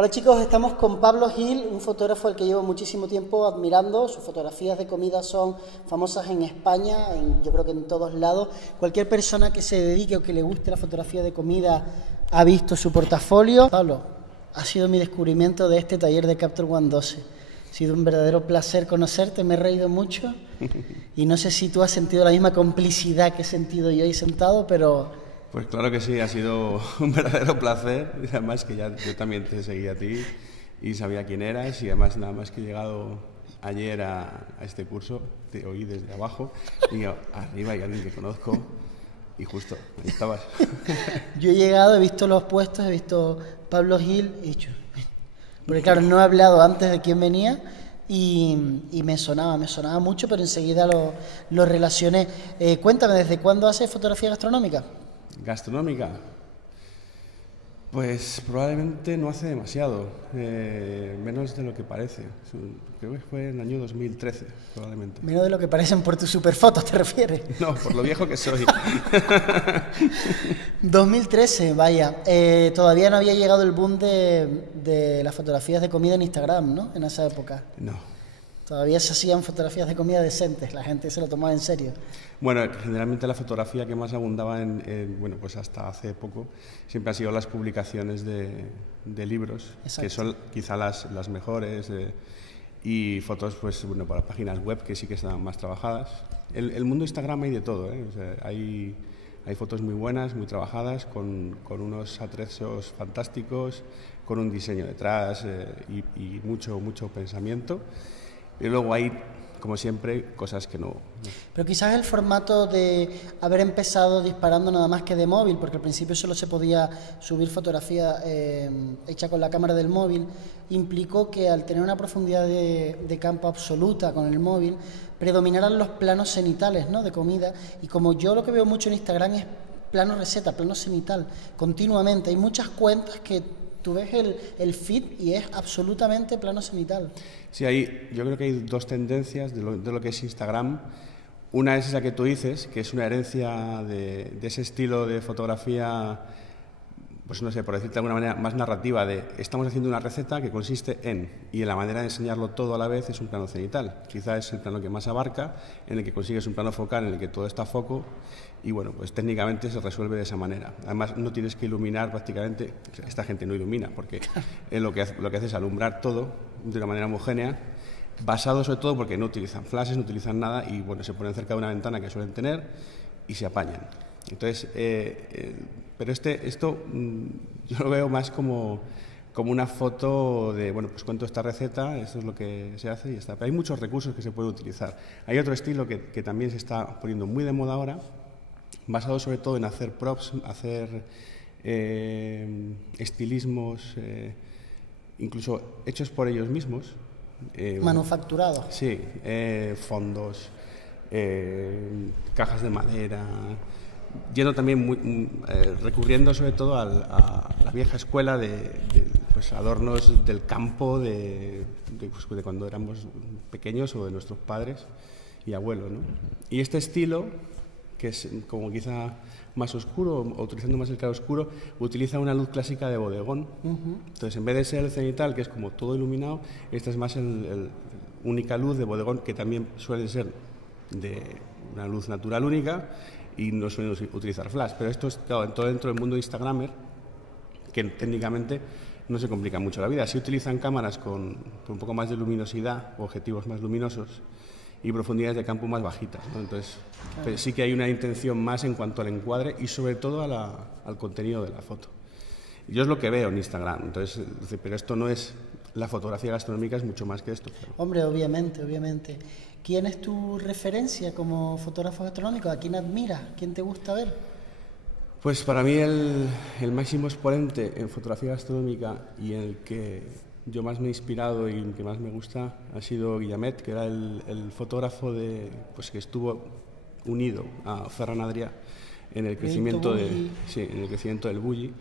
Hola chicos, estamos con Pablo Gil, un fotógrafo al que llevo muchísimo tiempo admirando. Sus fotografías de comida son famosas en España, yo creo que en todos lados. Cualquier persona que se dedique o que le guste la fotografía de comida ha visto su portafolio. Pablo, ha sido mi descubrimiento de este taller de Capture One 12. Ha sido un verdadero placer conocerte, me he reído mucho y no sé si tú has sentido la misma complicidad que he sentido yo ahí sentado, pero... Pues claro que sí, ha sido un verdadero placer, y además que ya yo también te seguía a ti y sabía quién eras, y además nada más que he llegado ayer a este curso, te oí desde abajo, y yo, arriba hay alguien que conozco, y justo, ahí estabas. Yo he llegado, he visto los puestos, he visto Pablo Gil, y he dicho, porque claro, no he hablado antes de quién venía, y me sonaba mucho, pero enseguida lo relacioné. Cuéntame, ¿desde cuándo haces fotografía gastronómica? ¿Gastronómica? Pues probablemente no hace demasiado, menos de lo que parece. Creo que fue en el año 2013, probablemente. Menos de lo que parecen por tus superfotos, ¿te refieres? No, por lo viejo que soy. 2013, vaya. Todavía no había llegado el boom de las fotografías de comida en Instagram, ¿no? En esa época. No. Todavía se hacían fotografías de comida decentes, la gente se lo tomaba en serio. Bueno, generalmente la fotografía que más abundaba bueno, pues hasta hace poco siempre han sido las publicaciones de libros. Exacto. Que son quizá las mejores, y fotos, pues bueno, para páginas web que sí que están más trabajadas. El mundo Instagram hay de todo, ¿eh? O sea, hay fotos muy buenas, muy trabajadas, con unos atrezos fantásticos, con un diseño detrás, y mucho pensamiento. Y luego hay, como siempre, cosas que no... Pero quizás el formato de haber empezado disparando nada más que de móvil, porque al principio solo se podía subir fotografía hecha con la cámara del móvil, implicó que al tener una profundidad de campo absoluta con el móvil, predominaran los planos cenitales, ¿no?, de comida. Y como yo lo que veo mucho en Instagram es plano receta, plano cenital, continuamente. Hay muchas cuentas que tú ves el feed y es absolutamente plano cenital. Sí, yo creo que hay dos tendencias de lo que es Instagram. Una es esa que tú dices, que es una herencia de ese estilo de fotografía, pues no sé, por decirte de alguna manera, más narrativa, de estamos haciendo una receta que consiste en, y la manera de enseñarlo todo a la vez es un plano cenital. Quizá es el plano que más abarca, en el que consigues un plano focal en el que todo está a foco, y bueno, pues técnicamente se resuelve de esa manera. Además, no tienes que iluminar prácticamente, esta gente no ilumina, porque lo que hace es alumbrar todo de una manera homogénea, basado sobre todo porque no utilizan flashes, no utilizan nada, y bueno, se ponen cerca de una ventana que suelen tener y se apañan. Entonces, pero esto yo lo veo más como una foto de, bueno, pues cuento esta receta, esto es lo que se hace y ya está. Pero hay muchos recursos que se pueden utilizar. Hay otro estilo que también se está poniendo muy de moda ahora, basado sobre todo en hacer props, hacer estilismos, incluso hechos por ellos mismos. Manufacturados. Sí, fondos, cajas de madera, yendo también recurriendo sobre todo a la vieja escuela de pues, adornos del campo de cuando éramos pequeños o de nuestros padres y abuelos, ¿no? Y este estilo, que es como quizá más oscuro, o utilizando más el claroscuro, utiliza una luz clásica de bodegón. Entonces, en vez de ser el cenital, que es como todo iluminado, esta es más única luz de bodegón, que también suele ser de una luz natural única, y no suelen utilizar flash. Pero esto es, claro, todo dentro del mundo de Instagramer, que técnicamente no se complica mucho la vida. Si utilizan cámaras con un poco más de luminosidad, objetivos más luminosos, y profundidades de campo más bajitas, ¿no? Entonces, claro, sí que hay una intención más en cuanto al encuadre y sobre todo al contenido de la foto. Yo es lo que veo en Instagram, entonces, pero esto no es, la fotografía gastronómica es mucho más que esto. Pero... Hombre, obviamente. ¿Quién es tu referencia como fotógrafo gastronómico? ¿A quién admiras? ¿Quién te gusta ver? Pues para mí el máximo exponente en fotografía gastronómica y en el que yo más me he inspirado y el que más me gusta ha sido Guillamet, que era el fotógrafo pues que estuvo unido a Ferran Adrià en el crecimiento del Bulli,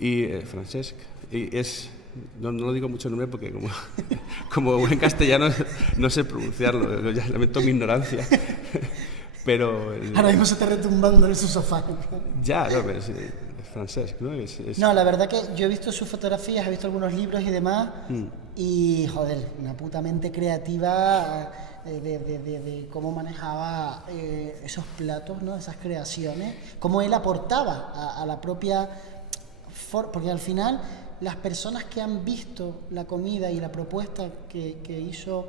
y Francesc. Y no lo digo mucho el nombre porque como buen castellano no sé pronunciarlo, ya lamento mi ignorancia. Pero ahora mismo se está retumbando en su sofá. Ya, no, pero sí, Francesc, ¿no? No, la verdad que yo he visto sus fotografías, he visto algunos libros y demás, y joder, una puta mente creativa de cómo manejaba esos platos, ¿no? Esas creaciones, cómo él aportaba a la propia... porque al final las personas que han visto la comida y la propuesta que hizo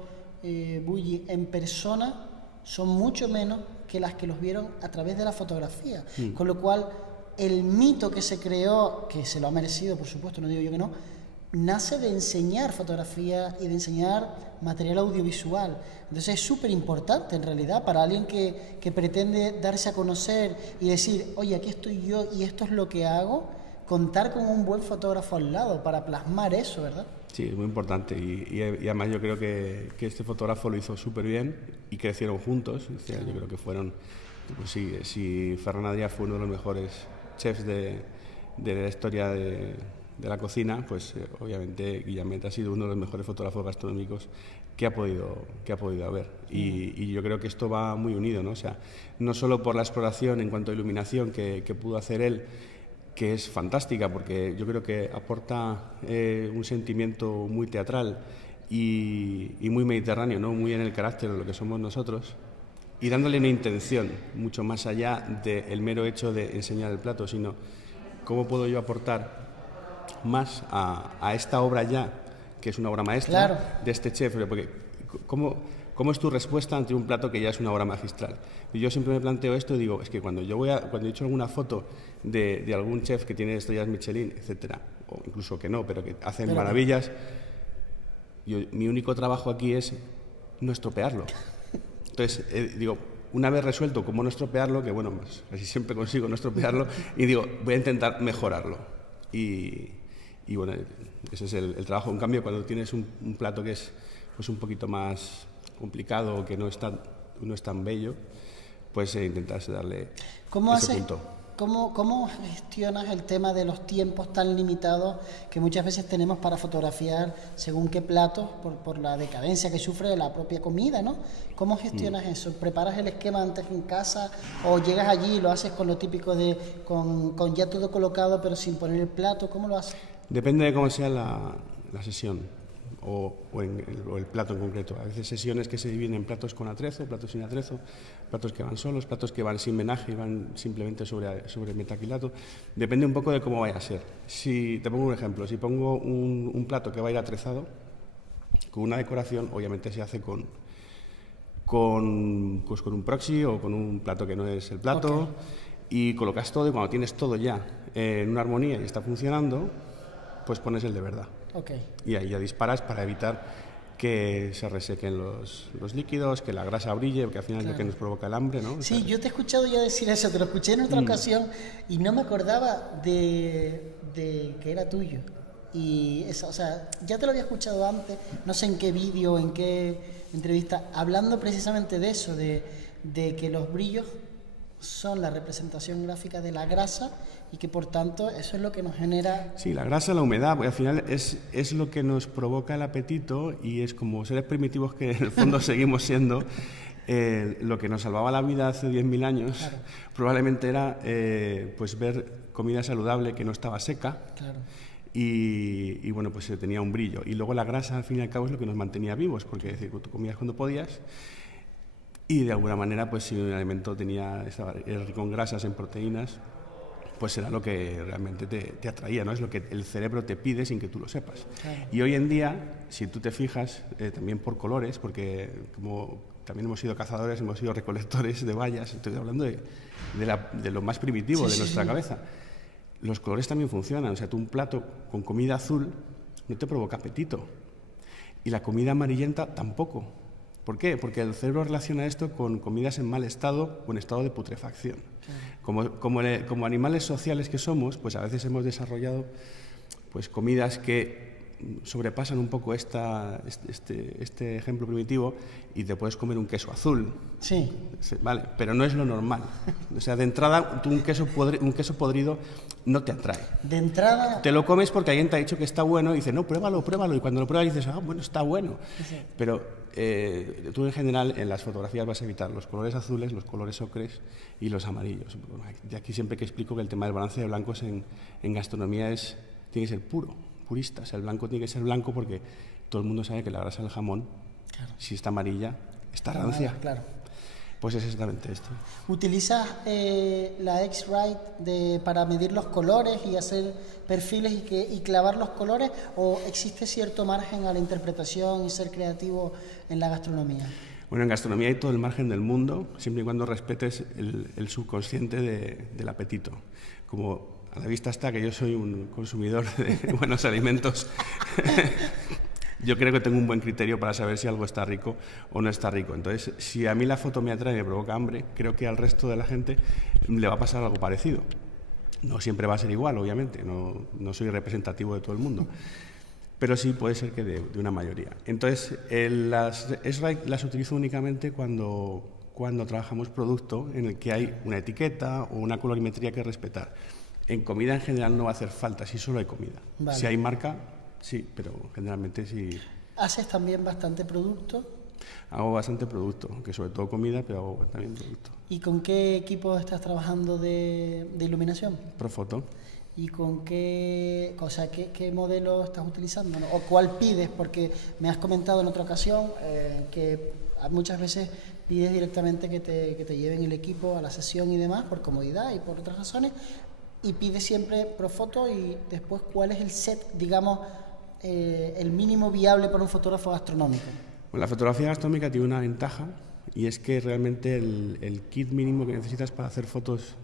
Bulli en persona son mucho menos que las que los vieron a través de la fotografía, con lo cual el mito que se creó, que se lo ha merecido, por supuesto, no digo yo que no, nace de enseñar fotografía y de enseñar material audiovisual. Entonces es súper importante en realidad para alguien que pretende darse a conocer y decir, oye, aquí estoy yo y esto es lo que hago, contar con un buen fotógrafo al lado para plasmar eso, ¿verdad? Sí, es muy importante y además yo creo que este fotógrafo lo hizo súper bien y crecieron juntos. O sea, yo creo que fueron, pues sí, si Ferran Adrià fue uno de los mejores chefs de la historia de la cocina, pues obviamente Guillamet ha sido uno de los mejores fotógrafos gastronómicos que ha podido haber. Y yo creo que esto va muy unido, ¿no? O sea, no solo por la exploración en cuanto a iluminación que pudo hacer él, que es fantástica porque yo creo que aporta un sentimiento muy teatral y muy mediterráneo, ¿no? Muy en el carácter de lo que somos nosotros, y dándole una intención mucho más allá del mero hecho de enseñar el plato, sino cómo puedo yo aportar más a esta obra ya, que es una obra maestra, claro, de este chef, porque ¿cómo es tu respuesta ante un plato que ya es una obra magistral? Y yo siempre me planteo esto y digo, es que cuando he hecho alguna foto de algún chef que tiene estrellas Michelin, etcétera, o incluso que no, pero que hacen maravillas, mi único trabajo aquí es no estropearlo. Entonces, digo, una vez resuelto cómo no estropearlo, que bueno, pues casi siempre consigo no estropearlo, y digo, voy a intentar mejorarlo. Y bueno, ese es el trabajo. En cambio, cuando tienes un plato que es pues un poquito más complicado, que no es tan bello, pues intentas darle ese punto. ¿Cómo gestionas el tema de los tiempos tan limitados que muchas veces tenemos para fotografiar según qué platos, por la decadencia que sufre la propia comida, ¿no? ¿Cómo gestionas eso? ¿Preparas el esquema antes en casa o llegas allí y lo haces con lo típico con ya todo colocado pero sin poner el plato? ¿Cómo lo haces? Depende de cómo sea la sesión o el plato en concreto. A veces sesiones que se dividen en platos con atrezo, platos sin atrezo, platos que van solos, platos que van sin menaje y van simplemente sobre metacrilato. Depende un poco de cómo vaya a ser. Si te pongo un ejemplo, si pongo un plato que va a ir atrezado, con una decoración, obviamente se hace con un proxy o con un plato que no es el plato, y colocas todo, y cuando tienes todo ya en una armonía y está funcionando, pues pones el de verdad. Y ahí ya disparas para evitar que se resequen los líquidos, que la grasa brille, porque al final es lo que nos provoca el hambre, ¿no? Sí, yo te he escuchado ya decir eso, te lo escuché en otra ocasión y no me acordaba de que era tuyo. Y eso, o sea, ya te lo había escuchado antes, no sé en qué vídeo, en qué entrevista, hablando precisamente de eso, de que los brillos son la representación gráfica de la grasa y que por tanto eso es lo que nos genera... Sí, la grasa, la humedad, porque al final es lo que nos provoca el apetito y es como seres primitivos que en el fondo seguimos siendo, lo que nos salvaba la vida hace 10.000 años, claro, probablemente era pues ver comida saludable que no estaba seca, claro, y bueno, pues tenía un brillo. Y luego la grasa al fin y al cabo es lo que nos mantenía vivos, porque es decir, tú comías cuando podías. Y de alguna manera, pues si un alimento era rico en grasas, en proteínas, pues era lo que realmente te atraía, ¿no? Es lo que el cerebro te pide sin que tú lo sepas. Claro. Y hoy en día, si tú te fijas, también por colores, porque como también hemos sido cazadores, hemos sido recolectores de bayas, estoy hablando de lo más primitivo de nuestra cabeza. Los colores también funcionan, o sea, tú un plato con comida azul no te provoca apetito, y la comida amarillenta tampoco. ¿Por qué? Porque el cerebro relaciona esto con comidas en mal estado o en estado de putrefacción. Como animales sociales que somos, pues a veces hemos desarrollado pues comidas que sobrepasan un poco este ejemplo primitivo y te puedes comer un queso azul. Sí. Vale, pero no es lo normal. O sea, de entrada, tú un queso podrido no te atrae. De entrada... Te lo comes porque alguien te ha dicho que está bueno y dices, no, pruébalo, pruébalo. Y cuando lo pruebas dices, bueno, está bueno. Sí. Pero tú en general en las fotografías vas a evitar los colores azules, los colores ocres y los amarillos. De aquí siempre que explico que el tema del balance de blancos en gastronomía tiene que ser purista. O sea, el blanco tiene que ser blanco porque todo el mundo sabe que la grasa del jamón, claro, si está amarilla, está rancia. Claro. Pues es exactamente esto. ¿Utilizas la X-Rite para medir los colores y hacer perfiles y clavar los colores, o existe cierto margen a la interpretación y ser creativo en la gastronomía? Bueno, en gastronomía hay todo el margen del mundo, siempre y cuando respetes el subconsciente del apetito. Como a la vista está que yo soy un consumidor de buenos alimentos, yo creo que tengo un buen criterio para saber si algo está rico o no está rico. Entonces, si a mí la foto me atrae y me provoca hambre, creo que al resto de la gente le va a pasar algo parecido. No siempre va a ser igual, obviamente, no soy representativo de todo el mundo, pero sí puede ser que de una mayoría. Entonces, las X-Rite las utilizo únicamente cuando trabajamos producto en el que hay una etiqueta o una colorimetría que respetar. En comida en general no va a hacer falta, si solo hay comida. Vale. Si hay marca, sí, pero generalmente sí. ¿Haces también bastante producto? Hago bastante producto, aunque sobre todo comida, pero hago también producto. ¿Y con qué equipo estás trabajando de iluminación? Profoto. ¿Y con qué modelo estás utilizando, ¿no? ¿O cuál pides? Porque me has comentado en otra ocasión que muchas veces pides directamente que te lleven el equipo a la sesión y demás, por comodidad y por otras razones, y pides siempre Profoto, y después ¿cuál es el set, digamos, el mínimo viable para un fotógrafo gastronómico? Bueno, la fotografía gastronómica tiene una ventaja, y es que realmente el kit mínimo que necesitas para hacer fotos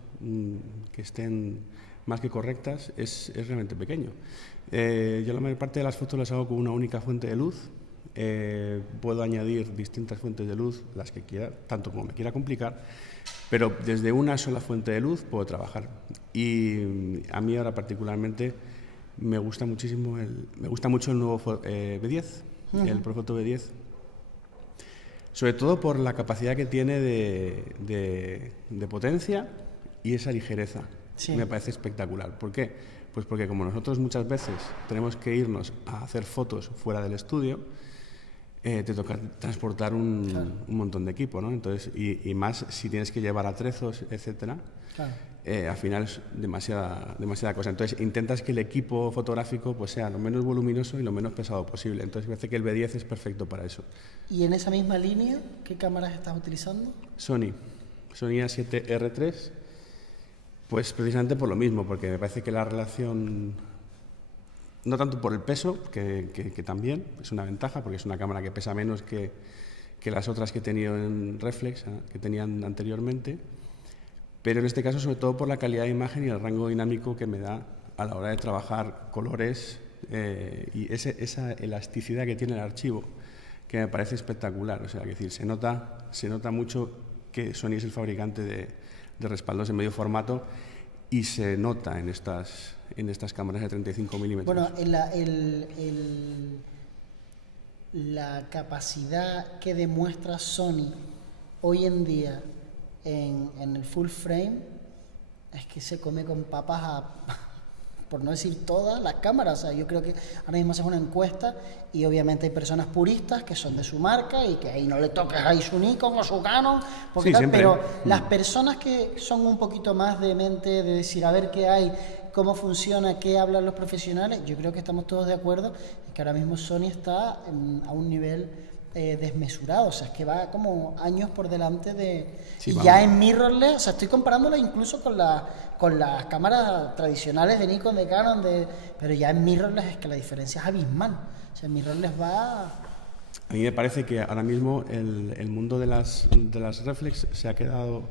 que estén más que correctas es realmente pequeño. Yo la mayor parte de las fotos las hago con una única fuente de luz. Puedo añadir distintas fuentes de luz, las que quiera, tanto como me quiera complicar, pero desde una sola fuente de luz puedo trabajar. Y a mí ahora particularmente me gusta mucho el nuevo B10, el Profoto B10, sobre todo por la capacidad que tiene de potencia y esa ligereza. Sí. Me parece espectacular. ¿Por qué? Pues porque como nosotros muchas veces tenemos que irnos a hacer fotos fuera del estudio, te toca transportar un montón de equipo, ¿no? Entonces, y más si tienes que llevar atrezos, etcétera, claro. Al final es demasiada cosa. Entonces intentas que el equipo fotográfico pues sea lo menos voluminoso y lo menos pesado posible. Entonces me parece que el B10 es perfecto para eso. ¿Y en esa misma línea qué cámaras estás utilizando? Sony A7R3. Pues precisamente por lo mismo, porque me parece que la relación, no tanto por el peso, que también es una ventaja, porque es una cámara que pesa menos que las otras que he tenido en reflex, que tenían anteriormente, pero en este caso sobre todo por la calidad de imagen y el rango dinámico que me da a la hora de trabajar colores y esa elasticidad que tiene el archivo, que me parece espectacular. O sea, es decir, se nota mucho que Sony es el fabricante de respaldos en medio formato, y se nota en estas cámaras de 35 milímetros. Bueno, la capacidad que demuestra Sony hoy en día en el full frame es que se come con papas por no decir todas las cámaras. O sea, yo creo que ahora mismo haces una encuesta y obviamente hay personas puristas que son de su marca y que ahí no le toques ahí su Nikon o su Canon, porque sí, pero las personas que son un poquito más de mente de decir a ver qué hay, cómo funciona, qué hablan los profesionales, yo creo que estamos todos de acuerdo en que ahora mismo Sony está a un nivel desmesurado, o sea, es que va como años por delante de... Sí, y vamos. Ya en mirrorless, o sea, estoy comparándola incluso con las cámaras tradicionales de Nikon, de Canon, pero ya en mirrorless es que la diferencia es abismal. O sea, en mirrorless va... A mí me parece que ahora mismo el mundo de las reflex se ha quedado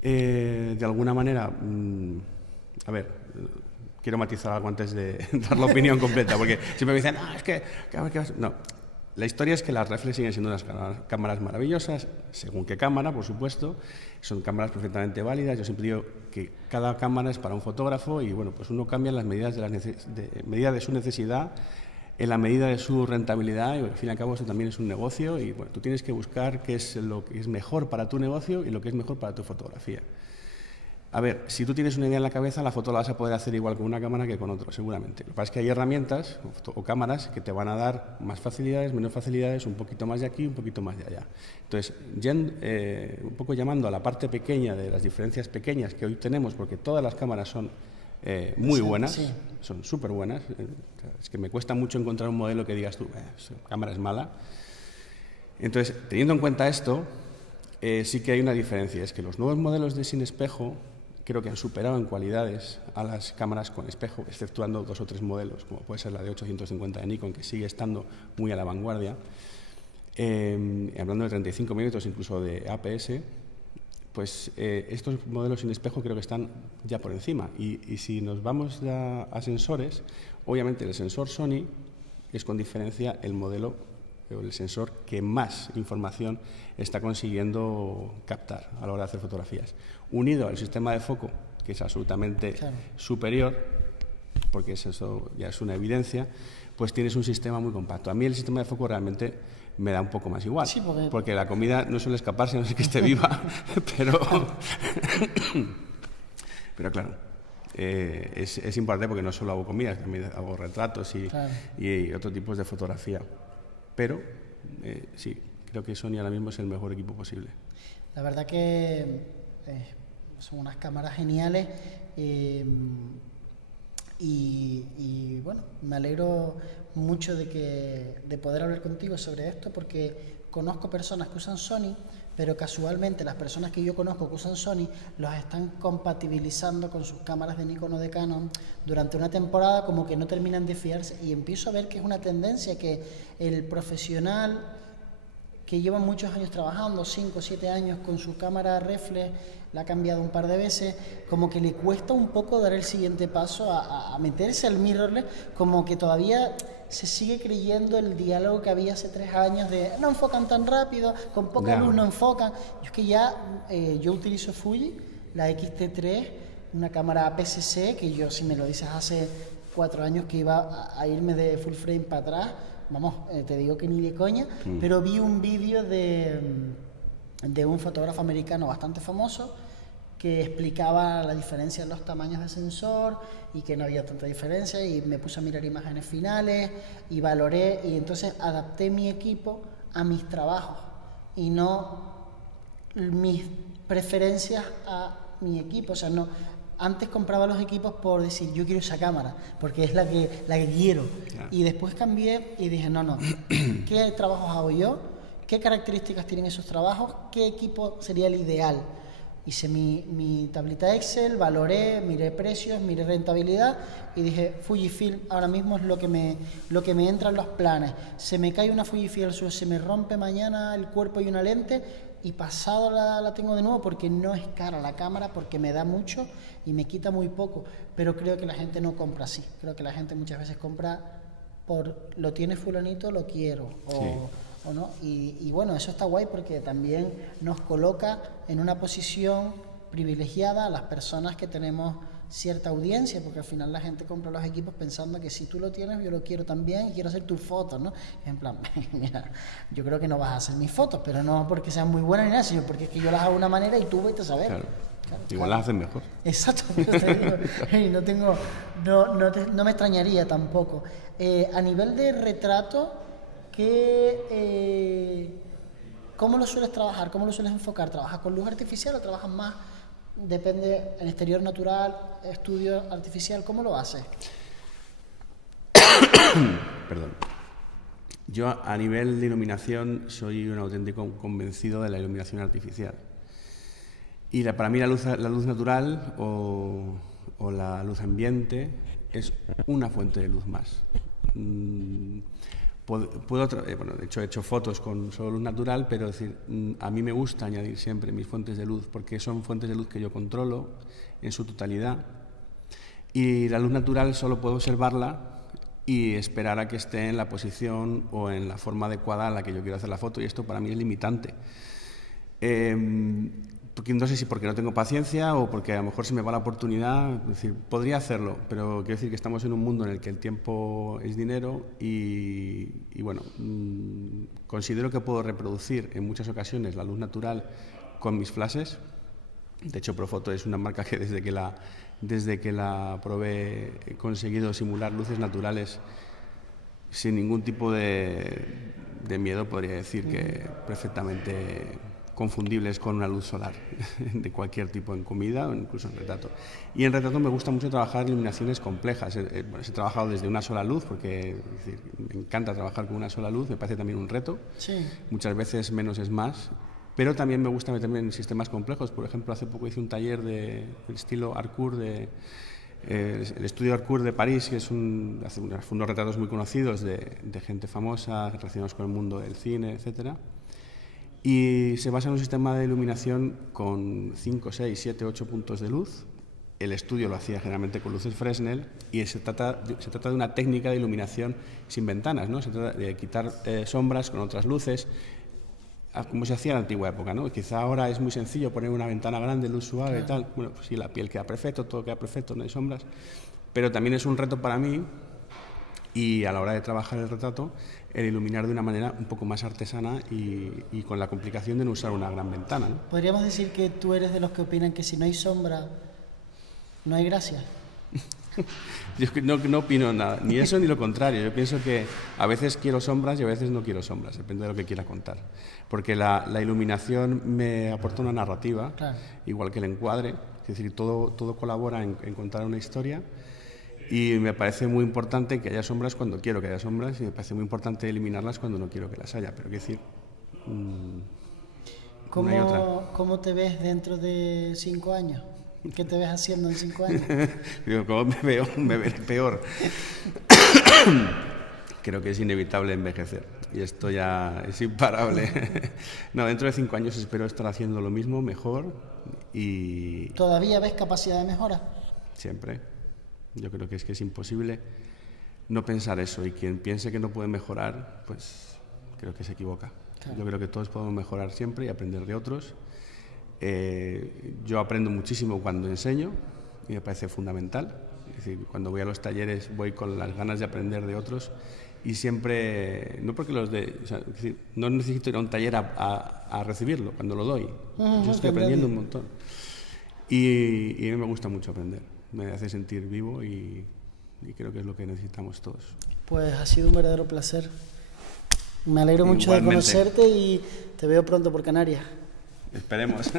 de alguna manera... a ver, quiero matizar algo antes de dar la opinión completa, porque siempre me dicen, es que... No. La historia es que las reflex siguen siendo unas cámaras maravillosas, según qué cámara, por supuesto. Son cámaras perfectamente válidas. Yo siempre digo que cada cámara es para un fotógrafo y, bueno, pues uno cambia las medidas de su necesidad en la medida de su rentabilidad, y al fin y al cabo eso también es un negocio y bueno, tú tienes que buscar qué es lo que es mejor para tu negocio y lo que es mejor para tu fotografía. A ver, si tú tienes una idea en la cabeza, la foto la vas a poder hacer igual con una cámara que con otra, seguramente. Lo que pasa es que hay herramientas o cámaras que te van a dar más facilidades, menos facilidades, un poquito más de aquí, un poquito más de allá. Entonces, un poco llamando a la parte pequeña de las diferencias pequeñas que hoy tenemos, porque todas las cámaras son muy buenas, sí. Son súper buenas. Es que me cuesta mucho encontrar un modelo que digas tú, esa cámara es mala. Entonces, teniendo en cuenta esto, sí que hay una diferencia, es que los nuevos modelos de sin espejo creo que han superado en cualidades a las cámaras con espejo, exceptuando 2 o 3 modelos, como puede ser la de 850 de Nikon, que sigue estando muy a la vanguardia. Hablando de 35 milímetros, incluso de APS, pues estos modelos sin espejo creo que están ya por encima. Y si nos vamos a sensores, obviamente el sensor Sony es con diferencia el modelo o el sensor que más información está consiguiendo captar a la hora de hacer fotografías. Unido al sistema de foco, que es absolutamente superior, porque eso ya es una evidencia, pues tienes un sistema muy compacto. A mí el sistema de foco realmente me da un poco más igual, sí, porque la comida no suele escaparse, no sé que esté viva, pero claro, es importante porque no solo hago comidas, también hago retratos y otros tipos de fotografía. Pero sí, creo que Sony ahora mismo es el mejor equipo posible. La verdad que son unas cámaras geniales y bueno, me alegro mucho de poder hablar contigo sobre esto, porque conozco personas que usan Sony, pero casualmente las personas que yo conozco que usan Sony los están compatibilizando con sus cámaras de Nikon o de Canon durante una temporada, como que no terminan de fiarse, y empiezo a ver que es una tendencia que el profesional que lleva muchos años trabajando, 5 o 7 años con su cámara reflex, la ha cambiado un par de veces, como que le cuesta un poco dar el siguiente paso a meterse al mirrorless, como que todavía se sigue creyendo el diálogo que había hace 3 años de no enfocan tan rápido, con poca luz no enfocan. Yo es que ya yo utilizo Fuji, la X-T3, una cámara APS-C, que yo, si me lo dices hace 4 años que iba a irme de full frame para atrás, vamos, te digo que ni de coña, pero vi un vídeo de un fotógrafo americano bastante famoso que explicaba la diferencia en los tamaños de sensor y que no había tanta diferencia, y me puse a mirar imágenes finales y valoré, y entonces adapté mi equipo a mis trabajos y no mis preferencias a mi equipo. O sea, no, antes compraba los equipos por decir yo quiero esa cámara porque es la que quiero, y después cambié y dije no, ¿qué trabajos hago yo? ¿Qué características tienen esos trabajos? ¿Qué equipo sería el ideal? Hice mi tablita Excel, valoré, miré precios, miré rentabilidad y dije Fujifilm ahora mismo es lo que me entra en los planes. Se me cae una Fujifilm al suelo, se me rompe mañana el cuerpo y una lente, y pasado la tengo de nuevo, porque no es cara la cámara, porque me da mucho y me quita muy poco. Pero creo que la gente no compra así. Creo que la gente muchas veces compra por lo tiene fulanito, lo quiero, o no. Y bueno, eso está guay porque también nos coloca en una posición privilegiada a las personas que tenemos cierta audiencia, porque al final la gente compra los equipos pensando que si tú lo tienes yo lo quiero también y quiero hacer tus fotos, ¿no? En plan, mira, yo creo que no vas a hacer mis fotos, pero no porque sean muy buenas ni nada, sino porque es que yo las hago de una manera y tú vete a saber. Claro. Igual las hacen mejor. Exacto, te digo, no me extrañaría tampoco. A nivel de retrato, ¿cómo lo sueles trabajar? ¿Cómo lo sueles enfocar? ¿Trabajas con luz artificial o trabajas más? Depende, en exterior natural, estudio artificial, ¿cómo lo haces? Perdón. Yo a nivel de iluminación soy un auténtico convencido de la iluminación artificial. Y para mí la luz natural o la luz ambiente es una fuente de luz más. De hecho he hecho fotos con solo luz natural, pero a mí me gusta añadir siempre mis fuentes de luz, porque son fuentes de luz que yo controlo en su totalidad, y la luz natural solo puedo observarla y esperar a que esté en la posición o en la forma adecuada a la que yo quiero hacer la foto, y esto para mí es limitante. porque no sé si porque no tengo paciencia o porque a lo mejor se me va la oportunidad. Es decir, podría hacerlo, pero quiero decir que estamos en un mundo en el que el tiempo es dinero y bueno, considero que puedo reproducir en muchas ocasiones la luz natural con mis flashes. De hecho, Profoto es una marca que desde que la probé he conseguido simular luces naturales sin ningún tipo de miedo, podría decir que perfectamente confundibles con una luz solar de cualquier tipo en comida o incluso en retrato. Y en retrato me gusta mucho trabajar iluminaciones complejas. He trabajado desde una sola luz porque es decir, me encanta trabajar con una sola luz, me parece también un reto. Sí. Muchas veces menos es más, pero también me gusta meterme en sistemas complejos. Por ejemplo, hace poco hice un taller del estilo Harcourt, el estudio Harcourt de París, que hace unos retratos muy conocidos de gente famosa relacionados con el mundo del cine, etcétera. Y se basa en un sistema de iluminación con 5, 6, 7, 8 puntos de luz. El estudio lo hacía generalmente con luces Fresnel y se trata de una técnica de iluminación sin ventanas, ¿no? Se trata de quitar sombras con otras luces, como se hacía en la antigua época, ¿no? Quizá ahora es muy sencillo poner una ventana grande, luz suave y tal. Bueno, pues sí, la piel queda perfecto, todo queda perfecto, no hay sombras. Pero también es un reto para mí y a la hora de trabajar el retrato, el iluminar de una manera un poco más artesana y con la complicación de no usar una gran ventana, ¿no? ¿Podríamos decir que tú eres de los que opinan que si no hay sombra, no hay gracia? Yo no opino nada, ni eso ni lo contrario. Yo pienso que a veces quiero sombras y a veces no quiero sombras, depende de lo que quiera contar. Porque la iluminación me aporta una narrativa, claro, igual que el encuadre, es decir, todo colabora en contar una historia. Y me parece muy importante que haya sombras cuando quiero que haya sombras y me parece muy importante eliminarlas cuando no quiero que las haya. Pero quiero decir, una y otra. ¿Cómo te ves dentro de 5 años? ¿Qué te ves haciendo en 5 años? Digo, ¿cómo me veo? Me veré peor. Creo que es inevitable envejecer y esto ya es imparable. No, dentro de 5 años espero estar haciendo lo mismo, mejor y... ¿Todavía ves capacidad de mejora? Siempre. Yo creo que es imposible no pensar eso y quien piense que no puede mejorar, pues creo que se equivoca. Claro. Yo creo que todos podemos mejorar siempre y aprender de otros. Yo aprendo muchísimo cuando enseño y me parece fundamental. Es decir, cuando voy a los talleres voy con las ganas de aprender de otros y siempre, no porque es decir, no necesito ir a un taller a recibirlo cuando lo doy. Yo estoy aprendiendo un montón y a mí me gusta mucho aprender. Me hace sentir vivo y creo que es lo que necesitamos todos. Pues ha sido un verdadero placer. Me alegro mucho de conocerte y te veo pronto por Canarias. Esperemos.